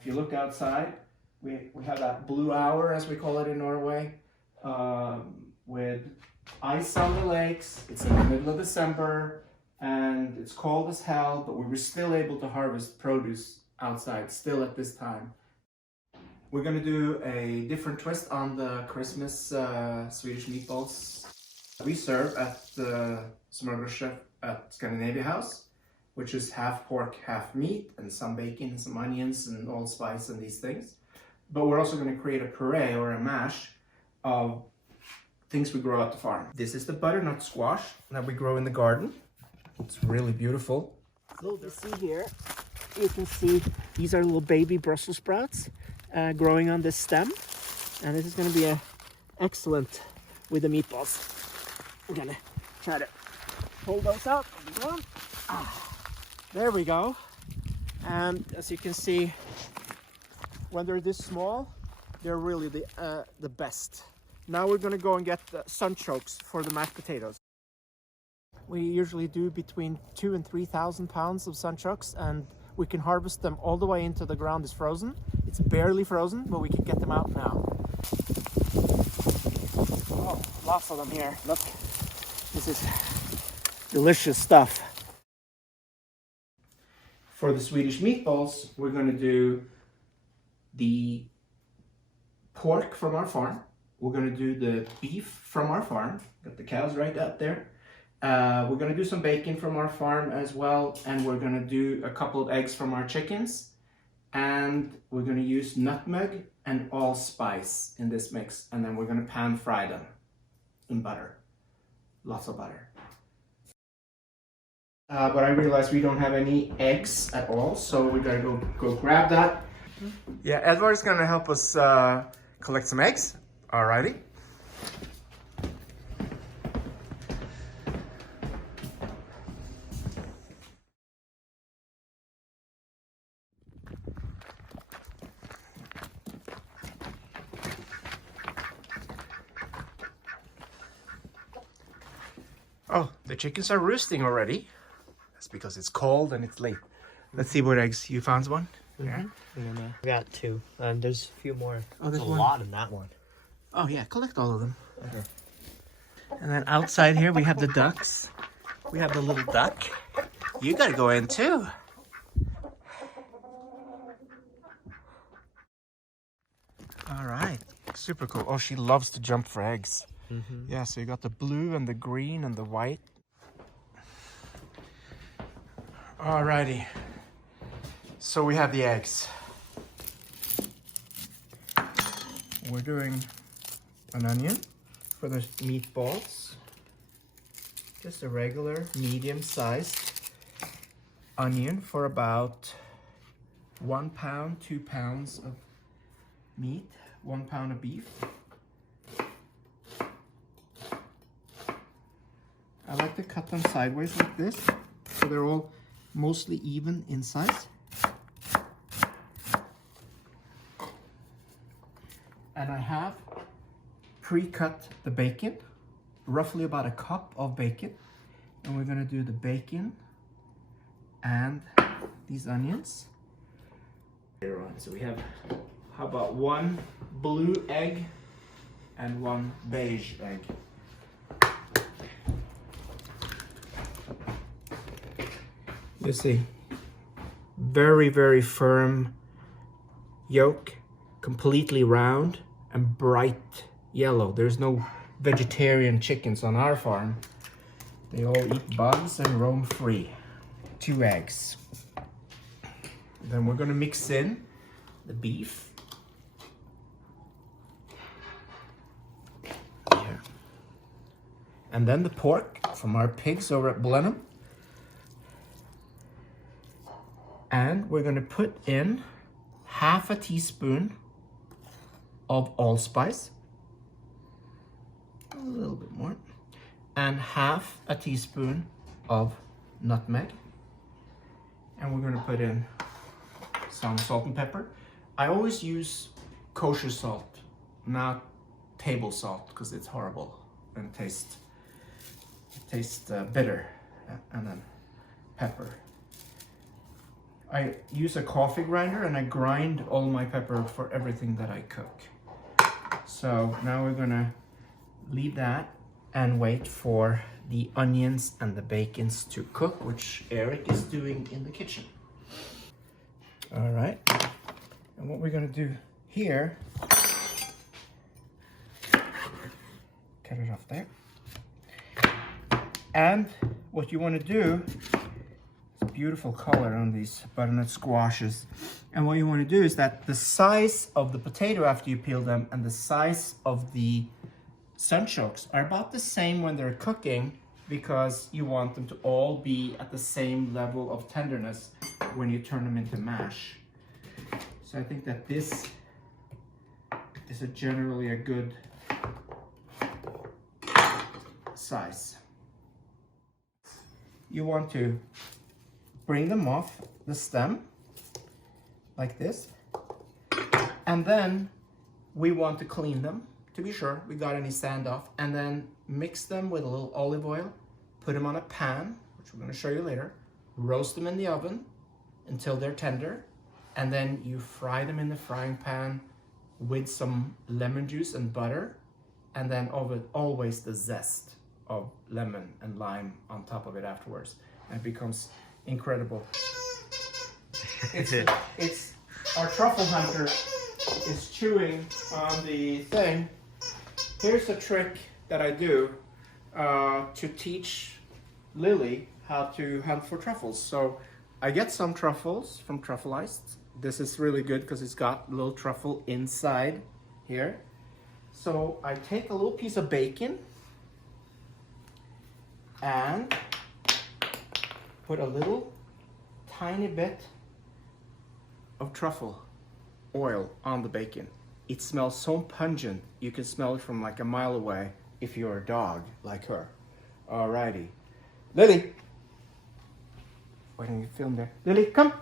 If you look outside, we have that blue hour, as we call it in Norway, with ice on the lakes. It's in the middle of December and it's cold as hell, but we were still able to harvest produce outside still at this time. We're going to do a different twist on the Christmas Swedish meatballs we serve at the Smörgås Chef at Scandinavia House, which is half pork, half meat, and some bacon, some onions, and allspice and these things. But we're also going to create a puree or a mash of things we grow at the farm. This is the butternut squash that we grow in the garden. It's really beautiful. So you see here, you can see these are little baby Brussels sprouts growing on this stem. And this is going to be excellent with the meatballs. We're going to try to pull those out. There we go. And as you can see, when they're this small, they're really the best. Now we're going to go and get the sunchokes for the mashed potatoes. We usually do between 2,000 and 3,000 pounds of sunchokes, and we can harvest them all the way into the ground is frozen. It's barely frozen, but we can get them out now. Oh, lots of them here. Look, this is delicious stuff. For the Swedish meatballs, we're going to do the pork from our farm. We're going to do the beef from our farm. Got the cows right out there. We're going to do some bacon from our farm as well. And we're going to do a couple of eggs from our chickens. And we're going to use nutmeg and allspice in this mix. And then we're going to pan fry them in butter. Lots of butter. But I realized we don't have any eggs at all. So we got to go grab that. Yeah, Edvard's going to help us collect some eggs. Alrighty. Oh, the chickens are roosting already. That's because it's cold and it's late. Let's see what eggs you found. One? Yeah. We got 2, and there's a few more. Oh, there's a one. lot in that one. Oh yeah, collect all of them. Okay. And then outside here we have the ducks. We have the little duck. You gotta go in too. All right, super cool. Oh, she loves to jump for eggs. Mm-hmm. Yeah, so you got the blue and the green and the white. Alrighty. So we have the eggs. We're doing an onion for the meatballs. Just a regular medium-sized onion for about 1 pound, 2 pounds of meat, 1 pound of beef. I like to cut them sideways like this, so they're all mostly even in size. And I have pre-cut the bacon, roughly about a cup of bacon. And we're gonna do the bacon and these onions later on. So we have, how about 1 blue egg and 1 beige egg. You see, very, very firm yolk, completely round and bright yellow. There's no vegetarian chickens on our farm. They all eat bugs and roam free. 2 eggs. Then we're gonna mix in the beef. Here. And then the pork from our pigs over at Blenheim. And we're gonna put in half a teaspoon of allspice, a little bit more, and half a teaspoon of nutmeg. And we're gonna put in some salt and pepper. I always use kosher salt, not table salt, because it's horrible and it tastes bitter. And then pepper. I use a coffee grinder and I grind all my pepper for everything that I cook. So now we're gonna leave that and wait for the onions and the bacons to cook, which Eric is doing in the kitchen. All right, and what we're gonna do here, cut it off there. And what you wanna do, it's a beautiful color on these butternut squashes. And what you wanna do is that the size of the potato after you peel them and the size of the sunchokes are about the same when they're cooking, because you want them to all be at the same level of tenderness when you turn them into mash. So I think that this is generally a good size. You want to bring them off the stem like this, and then we want to clean them to be sure we got any sand off, and then mix them with a little olive oil, put them on a pan, which we're going to show you later, roast them in the oven until they're tender, and then you fry them in the frying pan with some lemon juice and butter, and then always the zest of lemon and lime on top of it afterwards, and it becomes incredible. It's our truffle hunter is chewing on the thing. Here's a trick that I do to teach Lily how to hunt for truffles. So I get some truffles from Truffleists. This is really good because it's got a little truffle inside here. So I take a little piece of bacon and put a little tiny bit of truffle oil on the bacon. It smells so pungent, you can smell it from like a mile away if you're a dog like her. Alrighty. Lily! Why don't you film there? Lily, come!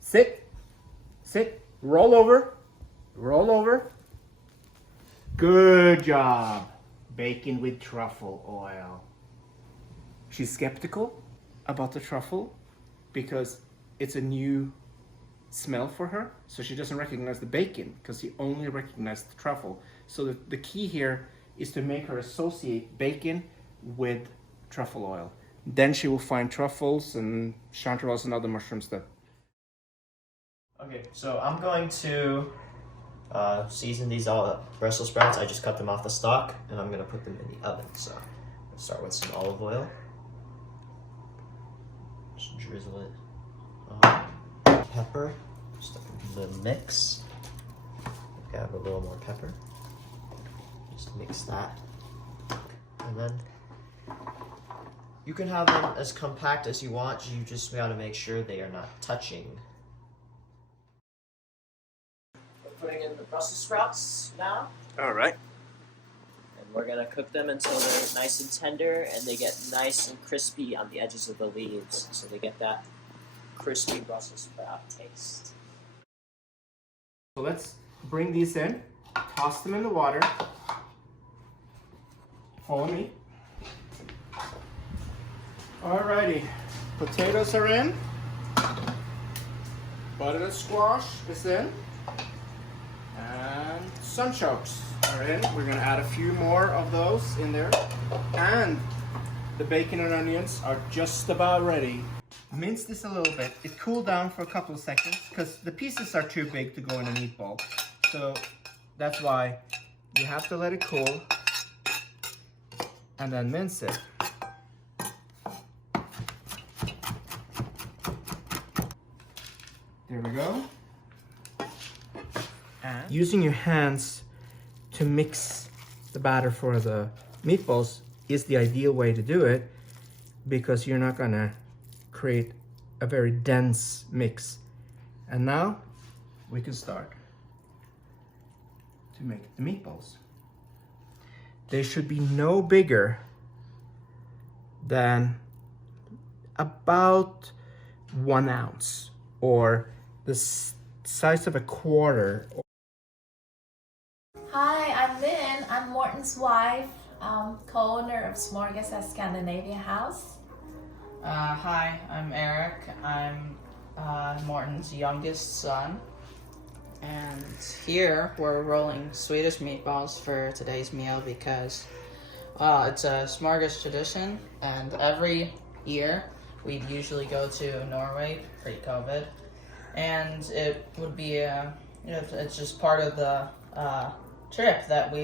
Sit. Sit. Roll over. Roll over. Good job. Bacon with truffle oil. She's skeptical about the truffle because it's a new smell for her, so she doesn't recognize the bacon because she only recognized the truffle. So the key here is to make her associate bacon with truffle oil. Then she will find truffles and chanterelles and other mushrooms that... Okay, so I'm going to season these all Brussels sprouts. I just cut them off the stalk and I'm gonna put them in the oven. So I'll start with some olive oil. Just drizzle it on. Pepper, just a little mix. Grab a little more pepper. Just mix that. And then you can have them as compact as you want. You just gotta make sure they are not touching. We're putting in the Brussels sprouts now. All right. And we're gonna cook them until they're nice and tender and they get nice and crispy on the edges of the leaves. So they get that crispy Brussels sprout taste. So let's bring these in, toss them in the water. Follow me. Alrighty, potatoes are in. Butternut squash is in. And sunchokes are in. We're gonna add a few more of those in there. And the bacon and onions are just about ready. Mince this a little bit. It cooled down for a couple of seconds because the pieces are too big to go in a meatball. So that's why you have to let it cool and then mince it. There we go. And using your hands to mix the batter for the meatballs is the ideal way to do it because you're not gonna create a very dense mix. And now we can start to make the meatballs. They should be no bigger than about 1 ounce or the size of a quarter. Hi, I'm Lynn. I'm Morten's wife, co-owner of Smörgås at Scandinavia House. Hi, I'm Eric. I'm Morten's youngest son. And here we're rolling Swedish meatballs for today's meal because it's a Smörgås tradition, and every year we'd usually go to Norway pre-COVID, and it would be it's just part of the trip that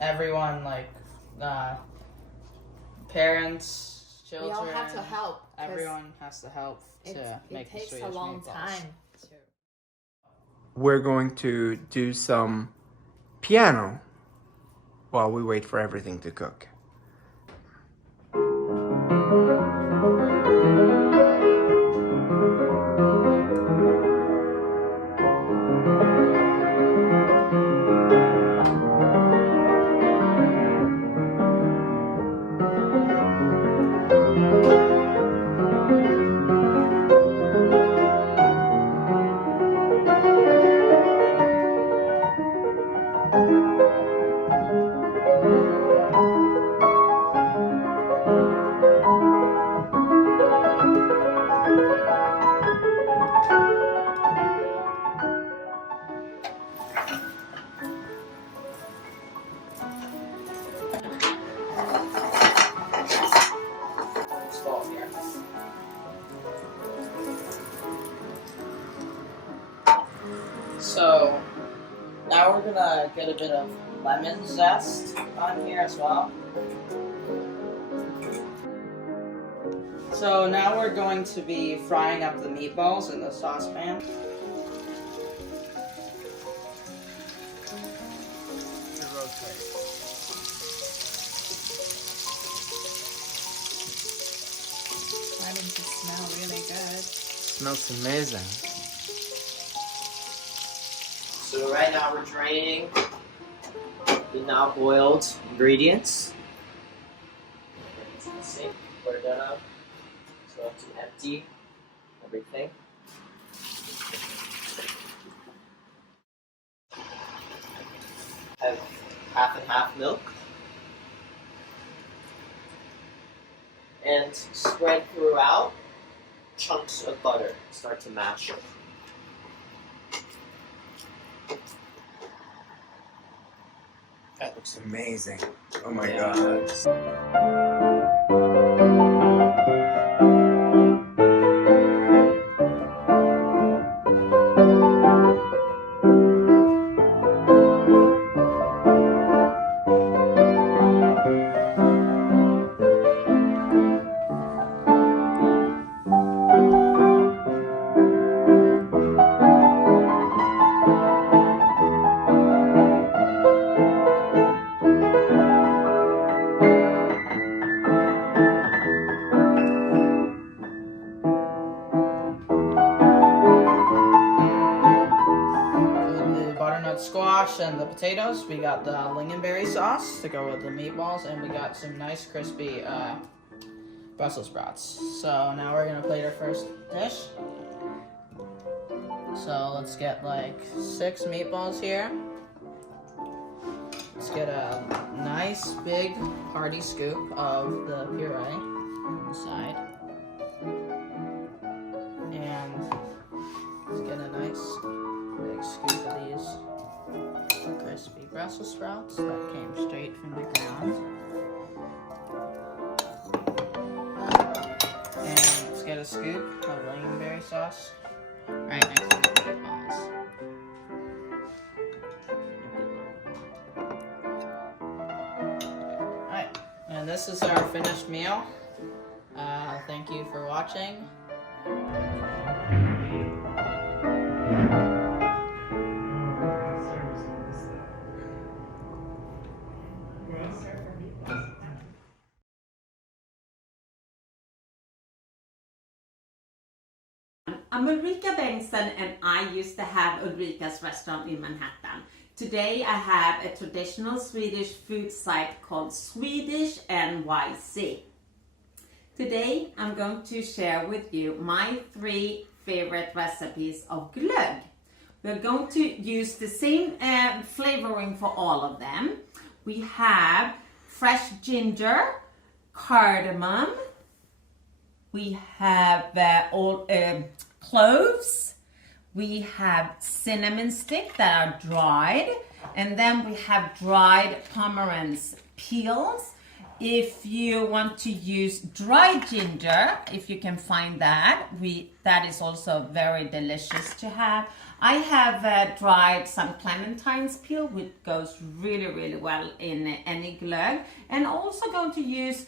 everyone parents, children, we all have to help. Everyone has to help to make the Swedish meatballs. It takes a long time. We're going to do some piano while we wait for everything to cook. So now we're gonna get a bit of lemon zest on here as well. So now we're going to be frying up the meatballs in the saucepan. Starting to smell really good. Smells amazing. So right now we're draining the now boiled ingredients. Into the sink. We're gonna have to empty everything. Have half and half milk. And spread throughout chunks of butter. Start to mash it. That looks amazing. Oh my god. Squash and the potatoes, we got the lingonberry sauce to go with the meatballs, and we got some nice crispy Brussels sprouts. So now we're gonna plate our first dish. So let's get like 6 meatballs here. Let's get a nice big hearty scoop of the puree on the side. And let's get a nice big scoop of these crispy Brussels sprouts that came straight from the ground. And let's get a scoop of lingonberry sauce right next to the meatballs. Alright, and this is our finished meal. Thank you for watching. I'm Ulrika Bengtsson, and I used to have Ulrika's restaurant in Manhattan. Today I have a traditional Swedish food site called Swedish NYC. Today I'm going to share with you my 3 favorite recipes of glögg. We're going to use the same flavoring for all of them. We have fresh ginger, cardamom, we have cloves, we have cinnamon stick that are dried, and then we have dried pomeranz peels. If you want to use dried ginger, if you can find that, that is also very delicious to have. I have dried some clementines peel, which goes really, really well in any glögg. And also going to use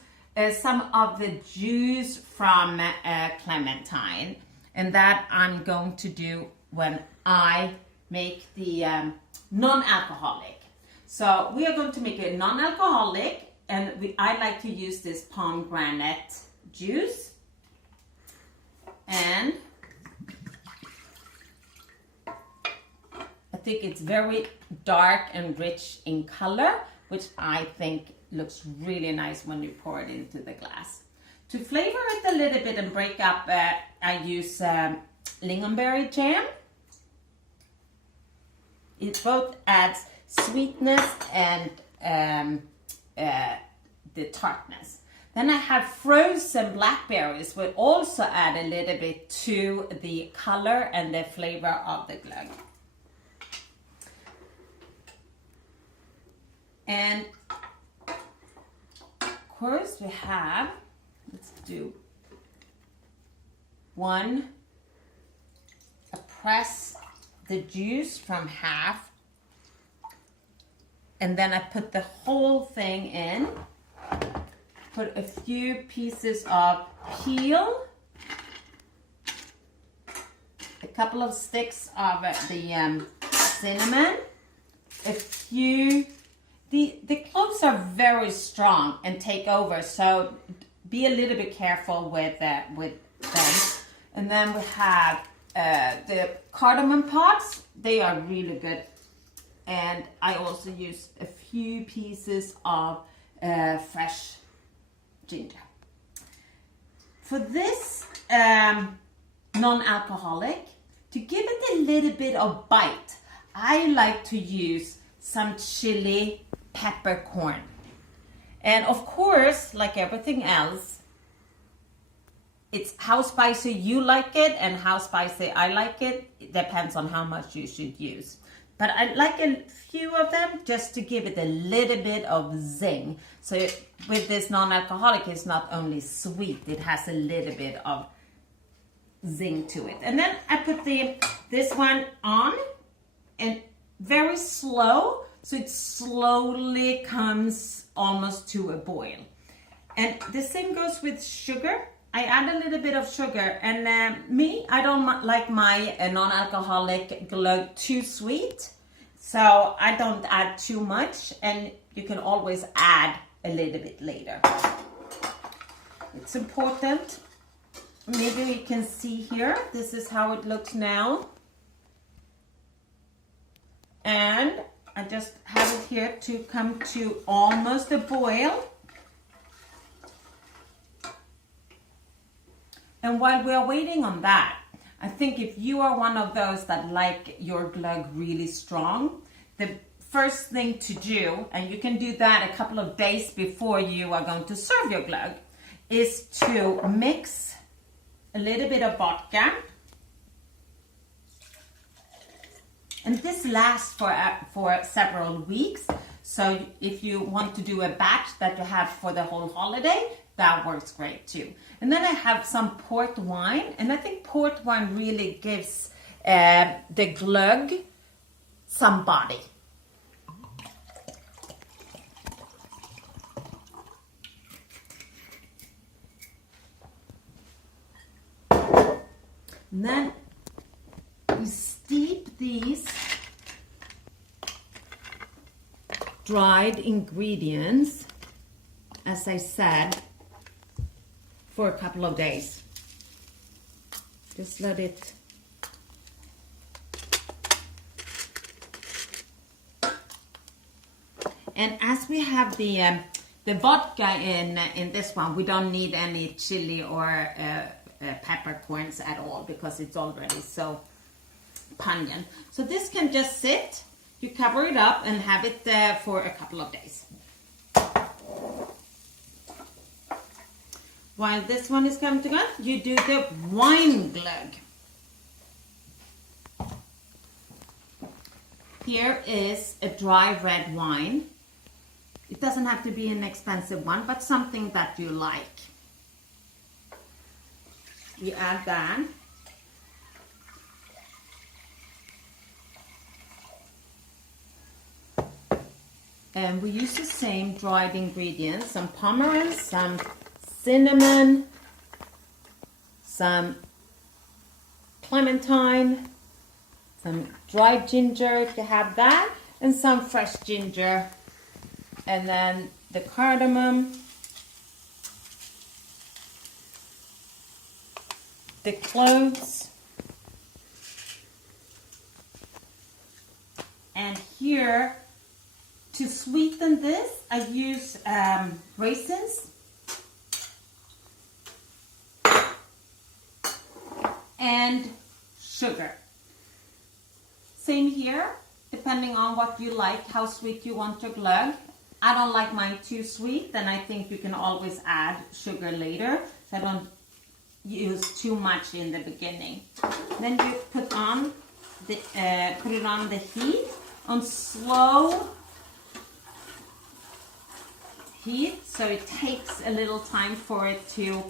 some of the juice from clementine. And that I'm going to do when I make the non-alcoholic. So we are going to make a non-alcoholic, and I like to use this pomegranate juice. And I think it's very dark and rich in color, which I think looks really nice when you pour it into the glass. To flavor it a little bit and break up, I use lingonberry jam. It both adds sweetness and the tartness. Then I have frozen blackberries, which also add a little bit to the color and the flavor of the glögg. And of course we have, let's do one, I press the juice from half, and then I put the whole thing in, put a few pieces of peel, a couple of sticks of the cinnamon, a few. The cloves are very strong and take over, so be a little bit careful with them. And then we have the cardamom pods. They are really good. And I also use a few pieces of fresh ginger. For this non-alcoholic, to give it a little bit of bite, I like to use some chili peppercorn. And of course, like everything else, it's how spicy you like it and how spicy I like it. It depends on how much you should use. But I like a few of them just to give it a little bit of zing. So with this non-alcoholic, it's not only sweet, it has a little bit of zing to it. And then I put this one on, and very slow, so it slowly comes almost to a boil. And the same goes with sugar. I add a little bit of sugar, and I don't like my non-alcoholic glögg too sweet, so I don't add too much, and you can always add a little bit later. It's important. Maybe you can see here, this is how it looks now. And I just have it here to come to almost a boil. And while we are waiting on that, I think if you are one of those that like your glögg really strong, the first thing to do, and you can do that a couple of days before you are going to serve your glögg, is to mix a little bit of vodka. And this lasts for several weeks. So if you want to do a batch that you have for the whole holiday, that works great too. And then I have some port wine, and I think port wine really gives the glögg some body. And then we steep these dried ingredients, as I said, for a couple of days. Just let it and as we have the vodka in this one, we don't need any chili or peppercorns at all because it's already so pungent. So this can just sit, you cover it up and have it for a couple of days. while this one is coming together, you do the wine glögg. Here is a dry red wine. It doesn't have to be an expensive one, but something that you like. You add that. And we use the same dried ingredients, some pomegranates, some cinnamon, some clementine, some dried ginger if you have that, and some fresh ginger, and then the cardamom, the cloves, and here to sweeten this I use raisins and sugar. Same here, depending on what you like, how sweet you want your glögg. I don't like mine too sweet, and I think you can always add sugar later, so I don't use too much in the beginning. Then you put it on the heat on slow heat, so it takes a little time for it to,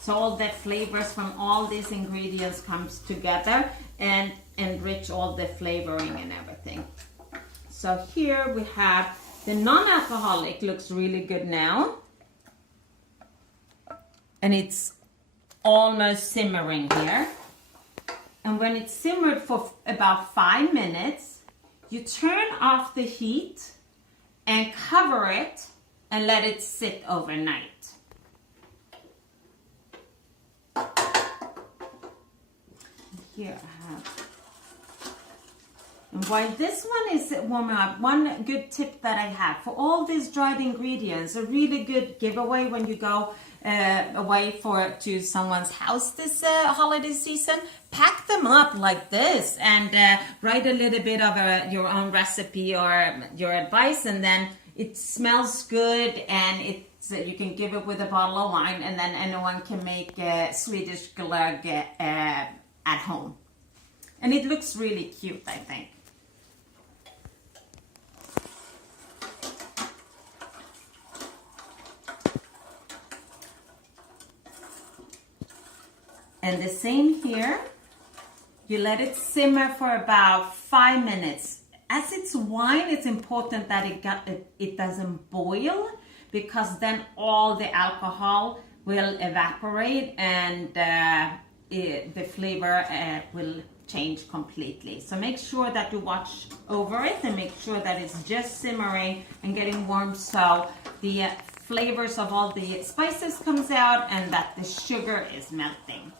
so all the flavors from all these ingredients comes together and enrich all the flavoring and everything. So here we have the non-alcoholic, looks really good now, and it's almost simmering here. And when it's simmered for about 5 minutes, you turn off the heat and cover it and let it sit overnight. Here I have. And while this one is warming up, one good tip that I have for all these dried ingredients, a really good giveaway when you go away to someone's house this holiday season, pack them up like this and write a little bit of your own recipe or your advice, and then it smells good, and you can give it with a bottle of wine, and then anyone can make Swedish glögg at home. And it looks really cute, I think. And the same here, you let it simmer for about 5 minutes. As it's wine, it's important that it doesn't boil, because then all the alcohol will evaporate and the flavor will change completely. So make sure that you watch over it and make sure that it's just simmering and getting warm, so the flavors of all the spices comes out and that the sugar is melting.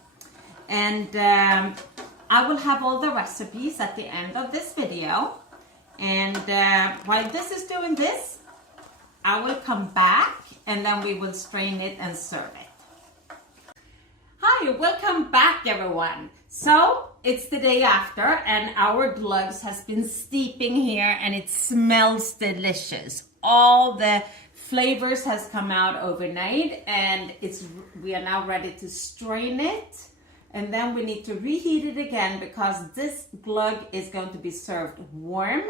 And I will have all the recipes at the end of this video. And while this is doing this, I will come back and then we will strain it and serve it. Hi, welcome back everyone. So it's the day after and our glöggs has been steeping here and it smells delicious. All the flavors has come out overnight, and we are now ready to strain it. And then we need to reheat it again because this glögg is going to be served warm.